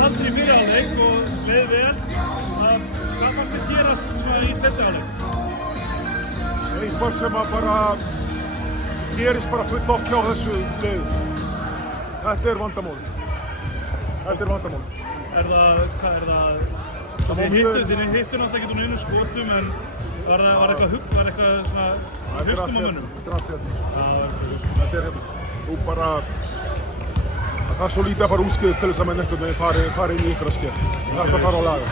haldur í fyrri hálfleik og leið vel. Hvað fannst þið gerast svona í seinni hálfleik? Eitthvað sem bara gerist bara full oft hjá þessu liði. Þetta er vandamál. Þetta er vandamál. Hvað er það? Þið hittu náttúrulega ekki úr einu skotum, en var eitthvað svona haustum á mönnum? Þetta er allt hérna. Þetta er hérna. Þú bara, það er svo lítið að fara útskeiðis til þess að menn einhvern veginn fari inn í ykkur að sker. Þetta þarf að laga.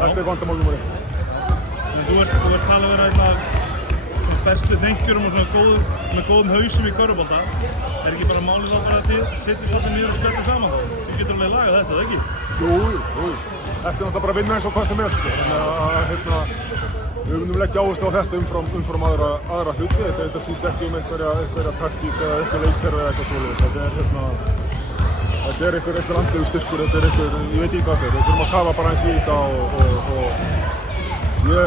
Þetta er vandamál nr. 1. Þú ert talað að vera einn af bestu þengjurum og svona með góðum hausum í körfubolta. Er ekki bara málið þá bara að þið sittist alltaf niður og spjallið saman? Þið getur alveg lagað þetta, eða ekki? Jú. Þetta er náttúrulega bara að vinna eins og hvað sem er, sko. Þannig að við munum leggja áherslu á þetta umfram aðra hluti. Þetta síst ekki einhverja taktík eða einhver leikkerfi eða eitthvað svoleiðis. Þetta er einhver andlegur styrkur, þetta er einhver, ég veit ekki hvað þetta er. Við þurfum að kafa bara eins í þetta og ég,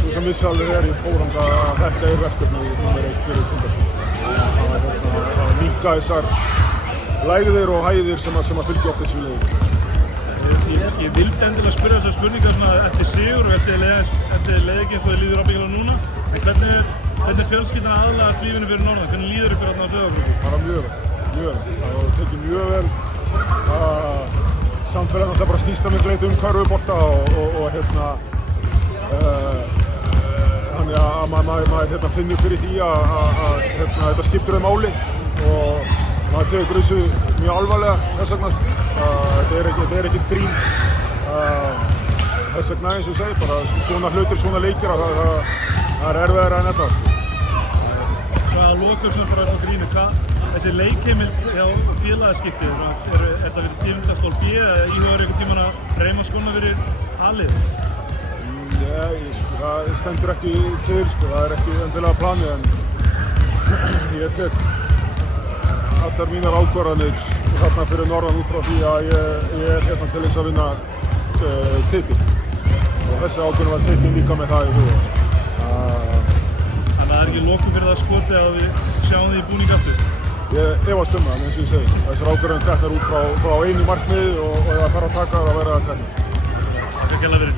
svo sem vissi alveg í fórhanga að þetta er verkefni nr. 1 fyrir Tindastól. Að minnka þessar lægðir og hæðir sem að fylgja oft þessu liði. Ég vildi endilega spyrja þessar spurningar eftir sigur og eftir leið ekki eins og þið líður ábyggilega núna. En hvernig er fjölskyldan að aðlagast lífinu fyrir norðan? Hvernig líður ykkur þarna á Sauðárkróki? Bara mjög vel. Það tekið mjög vel. Samfélagið náttúrulega bara snýst að miklu leyti körfubolta og þannig að maður finnur fyrir því að þetta skiptir máli og maður tekur þessu mjög alvarlega þess vegna. Þetta er ekkert grín. Þess vegna eins og ég segi, bara svona hlutir, svona leikir, það er erfiðara en þetta. Svo að lokum svona bara upp á grínu, þessi leikheimild hjá félagaskipti, er þetta fyrir Tindastól B eða íhugar einhvern tímann að reyma skóna fyrir A-lið? Nei, það stendur ekki til, það er ekki endilega planið, en ég tek allar mínar ákvarðanir þarna fyrir norðan út frá því að ég er hérna til þess að vinna titil. Og þessi ákvörðun var tekin líka með það í huga. Þannig að það er ekki lokum fyrir það skotið að við sjáum þið í búning aftur? Ég efast það, eins og ég segi. Þessar ákvörðun teknar út frá einu markmiði og ef það þarf að taka það að vera að tekna. Takk fyrir.